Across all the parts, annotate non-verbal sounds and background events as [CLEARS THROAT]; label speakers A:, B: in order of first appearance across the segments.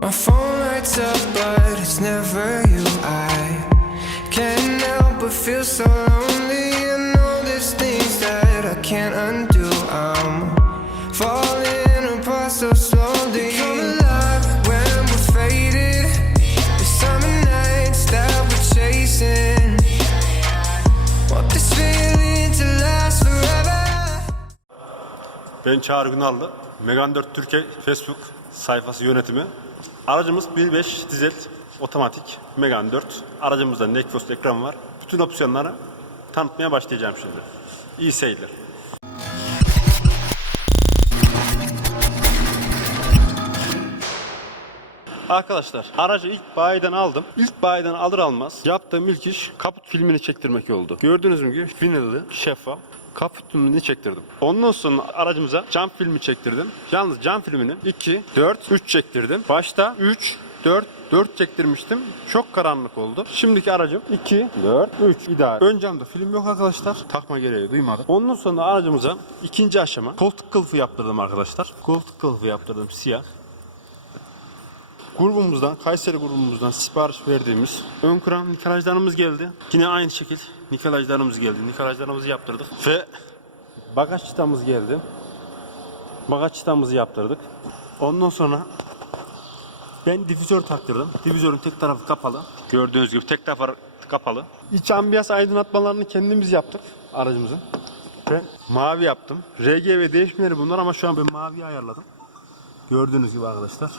A: My phone lights up, but it's never you. I can't help but feel so lonely. I know there's things that I can't undo. I'm falling apart so slowly.
B: Ben Çağrı Günallı. Megan 4 Türkiye Facebook sayfası yönetimi. Aracımız 1.5 dizel otomatik Megan 4. Aracımızda Nekfos ekran var. Bütün opsiyonları tanıtmaya başlayacağım şimdi. İyi seyirler. Arkadaşlar aracı ilk bayiden aldım. İlk bayiden alır almaz yaptığım ilk iş kaput filmini çektirmek oldu. Gördüğünüz gibi vinilli, şeffaf kaput filmini çektirdim. Ondan sonra aracımıza cam filmi çektirdim. Yalnız cam filmini 2, 4, 3 çektirdim. Başta 3, 4, 4 çektirmiştim. Çok karanlık oldu. Şimdiki aracım 2, 4, 3 ideal. Ön camda film yok arkadaşlar. Takma gereği duymadım. Ondan sonra aracımıza ikinci aşama koltuk kılıfı yaptırdım arkadaşlar. Koltuk kılıfı yaptırdım siyah grubumuzdan, Kayseri grubumuzdan sipariş verdiğimiz ön kram nikelajlarımız geldi. Yine aynı şekil nikelajlarımız geldi. Nikelajlarımızı yaptırdık ve bagaj çıtamız geldi. Bagaj çıtamızı yaptırdık. Ondan sonra ben difüzör taktırdım. Difüzörün tek tarafı kapalı. Gördüğünüz gibi tek tarafı kapalı. İç ambiyans aydınlatmalarını kendimiz yaptık aracımızın. Ve mavi yaptım. RG ve değişimleri bunlar ama şu an ben maviye ayarladım. Gördüğünüz gibi arkadaşlar.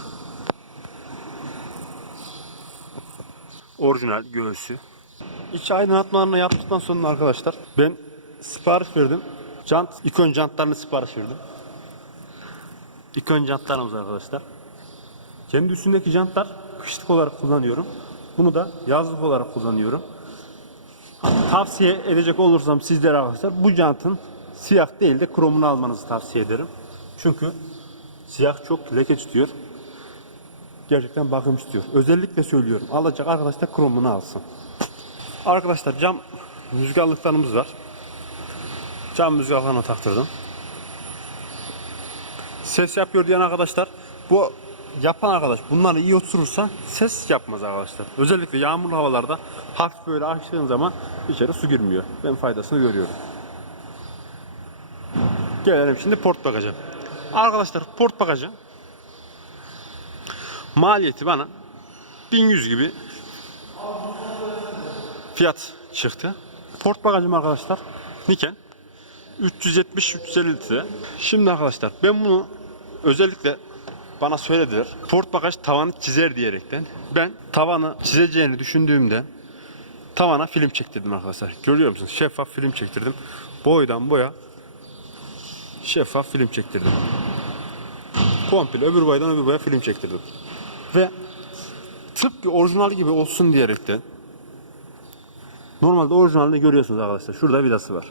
B: Orijinal göğsü. İç aydınlatmalarını yaptıktan sonra arkadaşlar ben sipariş verdim. Jant, ikon jantlarını sipariş verdim. İkon jantlarımız arkadaşlar. Kendi üstündeki jantlar kışlık olarak kullanıyorum. Bunu da yazlık olarak kullanıyorum. Tavsiye edecek olursam sizlere arkadaşlar bu jantın siyah değil de kromunu almanızı tavsiye ederim. Çünkü siyah çok leke tutuyor gerçekten bakım istiyor. Özellikle söylüyorum. Alacak arkadaşlar kromunu alsın. Arkadaşlar cam rüzgarlıklarımız var. Cam rüzgarlarına taktırdım. Ses yapıyor diyen arkadaşlar bu yapan arkadaş bunları iyi oturursa ses yapmaz arkadaşlar. Özellikle yağmurlu havalarda hafif böyle açtığın zaman içeri su girmiyor. Ben faydasını görüyorum. Gelelim şimdi port bagajı. Arkadaşlar port bagajı maliyeti bana 1100 gibi fiyat çıktı. Port bagajım arkadaşlar Niken 370-350 litre. Şimdi arkadaşlar ben bunu özellikle bana söylediler. Port bagaj tavanı çizer diyerekten. Ben tavanı çizeceğini düşündüğümde tavana film çektirdim arkadaşlar. Görüyor musunuz? Şeffaf film çektirdim. Boydan boya şeffaf film çektirdim. Komple öbür boydan öbür boya film çektirdim. Ve tıpkı orijinal gibi olsun diyerekten normalde orijinalde görüyorsunuz arkadaşlar. Şurada vidası var.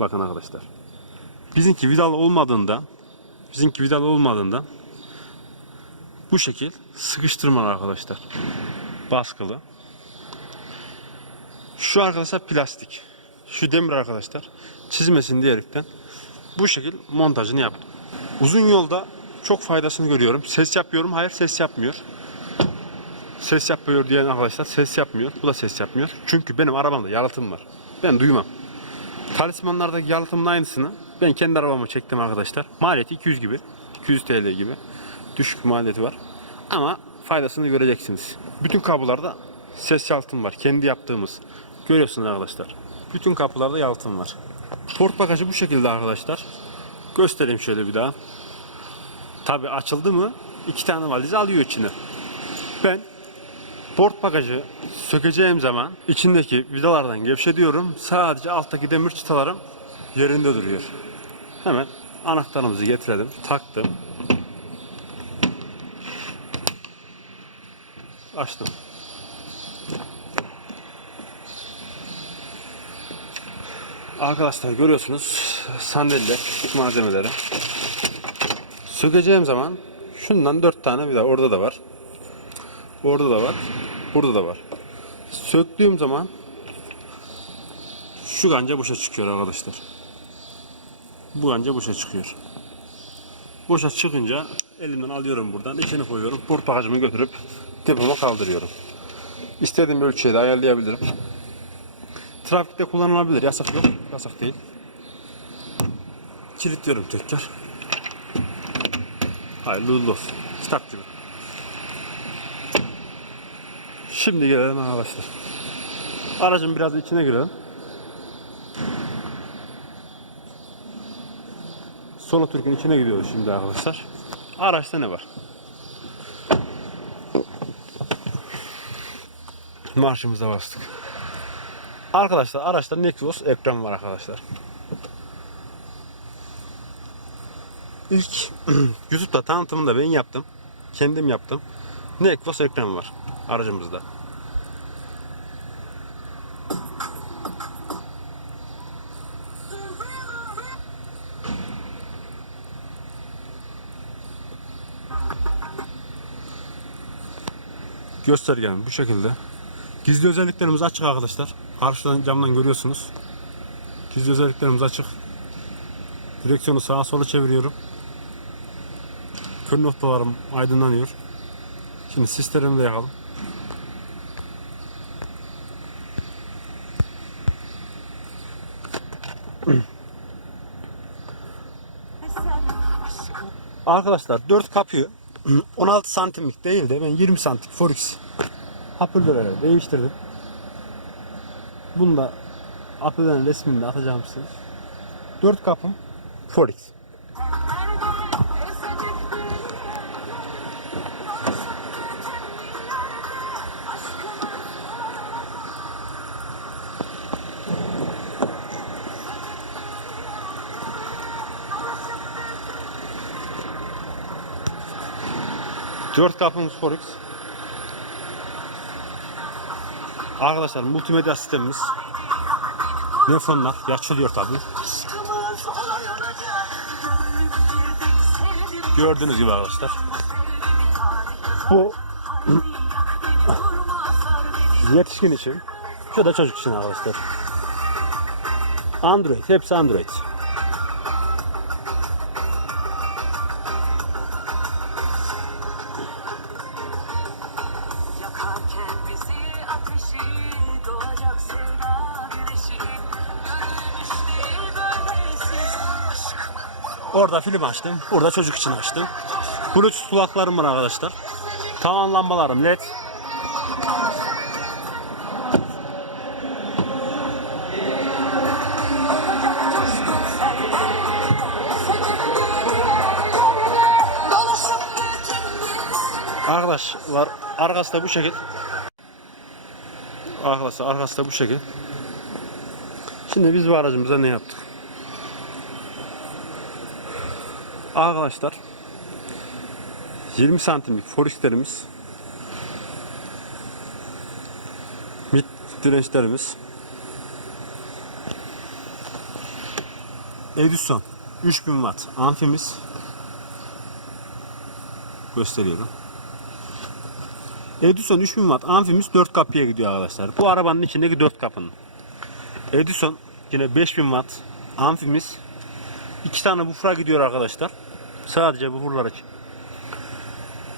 B: Bakın arkadaşlar. Bizimki vidalı olmadığında bizimki vidalı olmadığında bu şekil sıkıştırmalı arkadaşlar. Baskılı. Şu arkadaşlar plastik. Şu demir arkadaşlar. Çizmesin diyerekten bu şekil montajını yaptım. Uzun yolda çok faydasını görüyorum. Ses yapıyorum. Hayır ses yapmıyor. Ses yapıyor diyen arkadaşlar ses yapmıyor. Bu da ses yapmıyor. Çünkü benim arabamda yalıtım var. Ben duymam. Talismanlardaki yalıtımın aynısını ben kendi arabama çektim arkadaşlar. Maliyeti 200 gibi. 200 TL gibi. Düşük maliyeti var. Ama faydasını göreceksiniz. Bütün kapılarda ses yalıtım var. Kendi yaptığımız. Görüyorsunuz arkadaşlar. Bütün kapılarda yalıtım var. Port bagajı bu şekilde arkadaşlar. Göstereyim şöyle bir daha. Tabi açıldı mı iki tane valiz alıyor içine. Ben port bagajı sökeceğim zaman içindeki vidalardan gevşetiyorum. Sadece alttaki demir çıtalarım yerinde duruyor. Hemen anahtarımızı getirelim. Taktım. Açtım. Arkadaşlar görüyorsunuz sandalye malzemeleri. Sökeceğim zaman şundan dört tane vida orada da var. Orada da var. Burada da var. Söktüğüm zaman şu ganca boşa çıkıyor arkadaşlar. Bu ganca boşa çıkıyor. Boşa çıkınca elimden alıyorum buradan. içine koyuyorum. Port bagajımı götürüp depoma kaldırıyorum. İstediğim ölçüye de ayarlayabilirim. Trafikte kullanılabilir. Yasak yok. Yasak değil. Kilitliyorum tekrar. Hayırlı uğurlu. Start gibi. Şimdi gelelim arkadaşlar. Aracın biraz içine girelim. Solo Türk'ün içine gidiyoruz şimdi arkadaşlar. Araçta ne var? Marşımıza bastık. Arkadaşlar araçta Nexus ekran var arkadaşlar. İlk [CLEARS THROAT] YouTube'da tanıtımını da ben yaptım. Kendim yaptım. Nexus ekran var aracımızda. Göstergenim bu şekilde. Gizli özelliklerimiz açık arkadaşlar. Karşıdan camdan görüyorsunuz. Gizli özelliklerimiz açık. Direksiyonu sağa sola çeviriyorum. Kör noktalarım aydınlanıyor. Şimdi sislerimi de yakalım. Arkadaşlar 4 kapıyı [CLEARS THROAT] 16 santimlik değil de ben 20 santim Forex hoparlörleri değiştirdim. Bunu da hoparlörün resmini de atacağım size. 4 kapım Forex. Dört kapımız Forex. Arkadaşlar multimedya sistemimiz. Ne fonlar? Açılıyor tabi. Gördüğünüz gibi arkadaşlar. Bu yetişkin için. Şu da çocuk için arkadaşlar. Android. Hepsi Android. Orada film açtım. Burada çocuk için açtım. Bluetooth kulaklarım var arkadaşlar. Tavan lambalarım led. Arkadaşlar arkası da bu şekil. Arkadaşlar arkası da bu şekil. Şimdi biz bu aracımıza ne yaptık? Arkadaşlar 20 santimlik foristlerimiz mid dirençlerimiz Edison 3000 watt amfimiz gösteriyorum. Edison 3000 watt amfimiz 4 kapıya gidiyor arkadaşlar. Bu arabanın içindeki 4 kapının. Edison yine 5000 watt amfimiz 2 tane bufra gidiyor arkadaşlar. Sadece bufurlar için.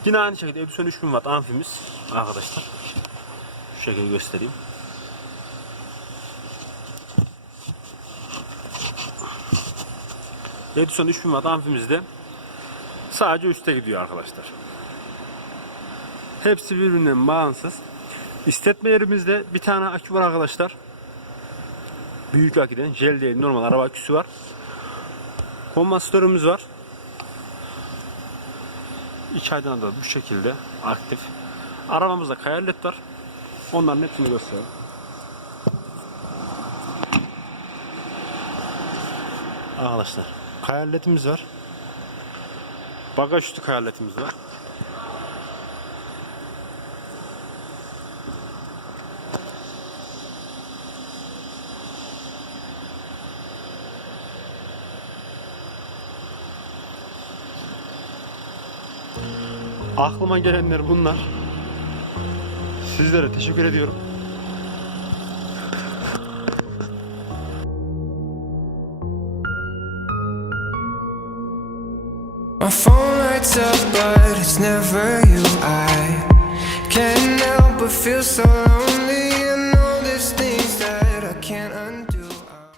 B: Yine aynı şekilde Edison 3000 watt amfimiz arkadaşlar. Şu şekilde göstereyim. Edison 3000 watt amfimiz de sadece üste gidiyor arkadaşlar. Hepsi birbirinden bağımsız. İstetme yerimizde bir tane akü var arkadaşlar. Büyük aküden. Jel değil normal araba aküsü var. Kondansatörümüz var. İç aydınlatma da bu şekilde aktif. Arabamızda kaya led var. Onların hepsini göstereyim. Arkadaşlar kaya ledimiz var. Bagaj üstü kaya ledimiz var. Aklıma gelenler bunlar. Sizlere teşekkür ediyorum.